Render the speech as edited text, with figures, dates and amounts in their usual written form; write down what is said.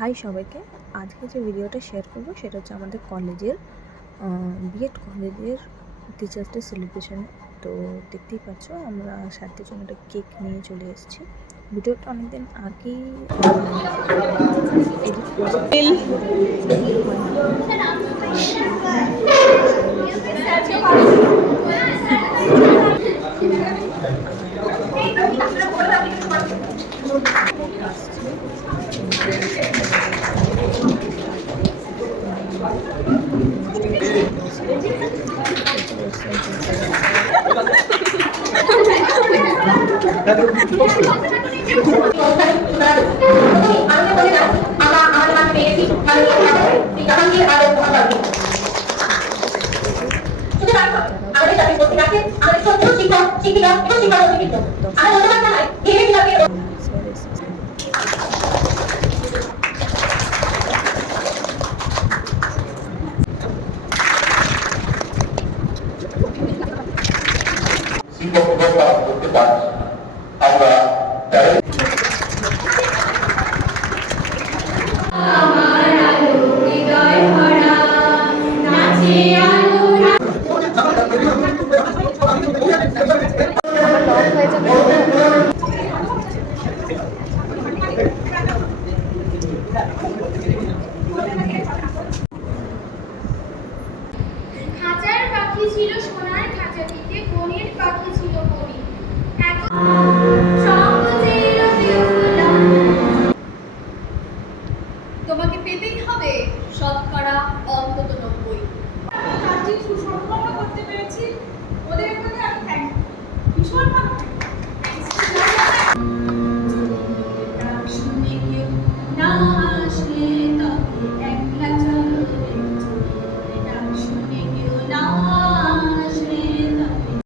High সবাইকে। আজকে যে ভিডিওটা শেয়ার করব সেটা হচ্ছে আমাদের কলেজের বিএড কলেজের টিচার্স ডে সেলিব্রেশন। তো দেখতেই পাচ্ছ আমরা সাথে জন্য একটা কেক নিয়ে চলে এসেছি। ভিডিওটা অনেকদিন আগেই এডিট করেছি। খাঁচার পাখি ছিল সোনার খাঁচাটিতে, বনের পাখি ছিল বনে। তোমাকে পেতেই হবে শতকরা অন্তত 90। কাজটি সুসম্পন্ন করতে পেরেছি, ওদের প্রতি আমি ভীষণ ভালো